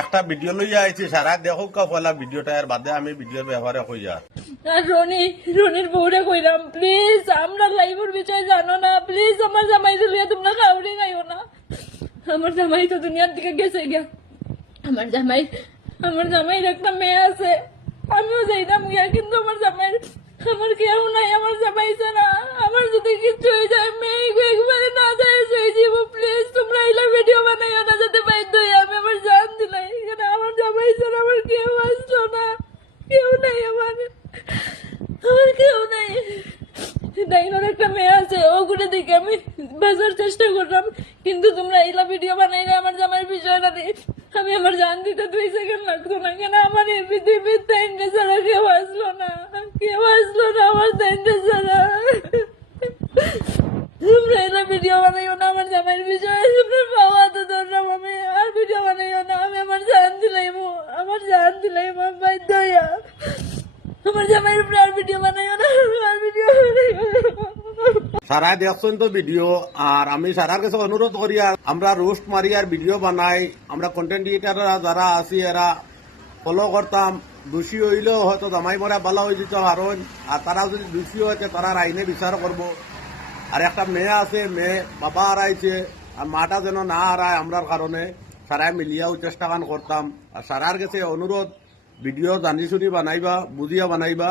একটা ভিডিও লইয়া আইছি সারা দেখো কা ফলা ভিডিওটা এর বাদে আমি ভিডিওর ব্যাপারে কই যা আর রনির বউরে কইলাম প্লিজ আমরা লাইভের বিষয় জানো না, প্লিজ আমার জামাই লিয়া তোমরা কাউরি গাইও না। আমার জামাই তো দুনিয়ার দিকে গেছে গিয়া। আমার জামাইয়ের একটা মেয়ে আছে, আমিও যাইতাম গিয়া, কিন্তু আমার কেউ নাই, আমার জামাই ছাড়া। আমার যদি কিছু হয়ে যায় মেয়ে একবারে না যায় হয়ে যাব। প্লিজ তোমরা এলা ভিডিও বানাইও না যাতে বাধ্য হই আমি আমার জান দিলাই। এখানে আমার জামাই ছাড়া আমার কেউ আসলো না, কেউ নাই, আমার কেউ নাই। ডাইনোর একটা মেয়ে আছে, ওগুলো দিকে আমি বাজার চেষ্টা করলাম, কিন্তু তোমরা এইলা ভিডিও বানাইলে আমার জামাইয়ের বিষয়টা দিই আমি আমার জান দিতে 2 সেকেন্ড লাগতো না। কেন আমার এই পৃথিবীর তাইনটা ছাড়া কেউ আসলো না আমার তাইনটা ছাড়া। তোমরা এলা ভিডিও বানাইও না আমার জামাইয়ের বিষয়ে, তোমরা পাওয়া তো ধরলাম আমি আর ভিডিও বানাইও না। আমি আমার জান দিলাইমো বাধ্য হইয়া। আমার জামাইয়ের উপরে আর ভিডিও বানাইও না, আর ভিডিও বানাইও না। সারা দেখছেন তো ভিডিও, আর আমি সারার কাছে অনুরোধ করি আমরা রোস্ট মারি আর ভিডিও বানাই, আমরা কন্টেন্ট ক্রিয়েটাররা যারা আছি এরা ফলো করতাম। দোষী হইলেও হয়তো জামাই মরা ভালো হয়ে যেত কারণ, আর তারা যদি দোষী হয়েছে তারা আইনে বিচার করব। আর একটা মেয়ে আছে, মেয়ে বাবা হারাইছে, আর মাটা যেন না হারায় আমরার কারণে সারাই মিলিয়াও চেষ্টা করতাম। আর সারার কাছে অনুরোধ ভিডিও জানি শুনি বানাইবা, বুঝিয়া বানাইবা।